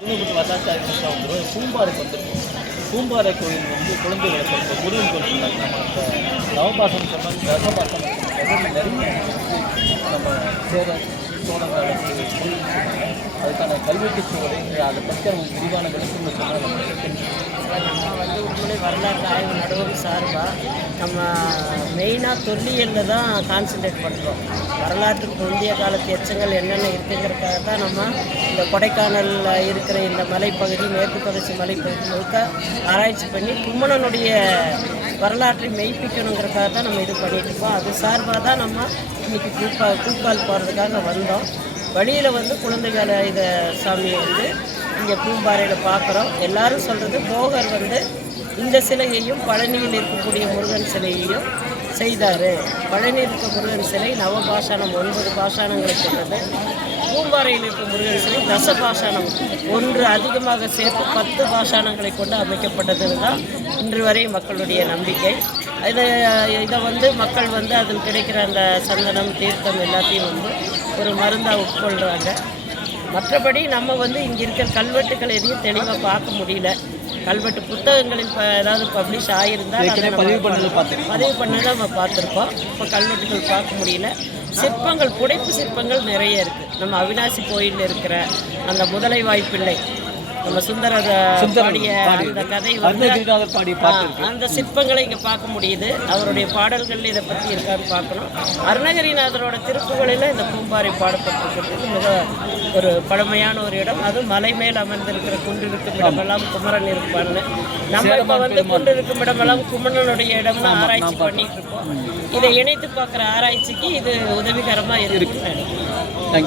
திருநெல்வேலி வரலாற்று வந்துடும். பூம்பாறைக்கு வந்துருக்கும். பூம்பாறை கோயில் வந்து குழந்தைகளை சொல்கிற முருகன் கோயில் சொன்னாங்க. நம்ம இப்போ நவபாசம் சொன்னாங்க, தசபாசம் நிறைய நம்ம சோழ காலத்து அதுக்கான கல்வெட்டு சுவரை அதை பற்றி அவங்க விரிவான விளக்கங்கள் சொன்னால் நம்ம வந்து உண்மையிலே வரலாற்று ஆய்வு நடுவம் சார்பாக நம்ம மெயினாக தொல்லியலில் தான் கான்சன்ட்ரேட் பண்ணுறோம். வரலாற்றுக்கு முந்தைய காலத்து எச்சங்கள் என்னென்ன இருக்குங்கிறதுக்காக தான் நம்ம இந்த கொடைக்கானலில் இருக்கிற இந்த மலைப்பகுதி, மேற்கு தொடர்ச்சி மலைப்பகுதி முழுக்க ஆராய்ச்சி பண்ணி கும்மணனுடைய வரலாற்றை மெய்ப்பிக்கணுங்கிறதுக்காக தான் நம்ம இது பண்ணிகிட்ருக்கோம். அது சார்பாக தான் நம்ம இன்றைக்கி கூப்பால் போகிறதுக்காக வந்தோம். வழியில் வந்து குழந்தை வேலை இதை சாமியை வந்து இங்கே பூம்பாறையில் பார்க்குறோம். எல்லோரும் சொல்கிறது போகர் வந்து இந்த சிலையையும் பழனியில் இருக்கக்கூடிய முருகன் சிலையையும் செய்தார். பழனியில் இருக்க முருகன் சிலை நவபாஷாணம் 9 பாஷாணங்களை கொண்டது. பூம்பாறையில் இருக்க முருகன் சிலை தசபாஷாணம் 1 அதிகமாக சேர்த்து 10 பாஷாணங்களை கொண்டு அமைக்கப்பட்டது தான் இன்று வரை மக்களுடைய நம்பிக்கை. இதை வந்து மக்கள் வந்து அதில் கிடைக்கிற அந்த சந்தனம், தீர்த்தம் எல்லாத்தையும் வந்து ஒரு மருந்தாக உட்கொள்கிறாங்க. மற்றபடி நம்ம வந்து இங்கே இருக்கிற கல்வெட்டுக்கள் எதையும் தெளிவாக பார்க்க முடியல. கல்வெட்டு புத்தகங்களில் ஏதாவது பப்ளிஷ் ஆகியிருந்தால் அதை பதிவு பண்ணதை நம்ம பார்த்துருக்கோம். இப்போ கல்வெட்டுகள் பார்க்க முடியல. சிற்பங்கள், புடைப்பு சிற்பங்கள் நிறைய இருக்குது. நம்ம அவினாசி கோயிலில் இருக்கிற அந்த முதலை வாய்ப்பிள்ளை, நம்ம சுந்தர பாடிய அந்த கதை வந்து அந்த சிற்பங்களை இங்கே பார்க்க முடியுது. அவருடைய பாடல்கள் இதை பற்றி இருக்கான்னு பார்க்கணும். அருணகிரிநாதரோட திருப்புகளில் இந்த பூம்பாறை பாடப்பட்டிருக்கிறது மிக ஒரு பழமையான ஒரு இடம். அதுவும் மலை மேல் அமர்ந்திருக்கிற குன்றிருக்கும் இடமெல்லாம் குமரன் இருப்பான்னு நம்ம இப்போ வந்து குன்றிருக்கும் இடமெல்லாம் குமரனுடைய இடம்னு ஆராய்ச்சி பண்ணிட்டு இருக்கோம். இதை இணைத்து பார்க்குற ஆராய்ச்சிக்கு இது உதவிகரமாக இருக்குன்னு நினைக்கிறேன்.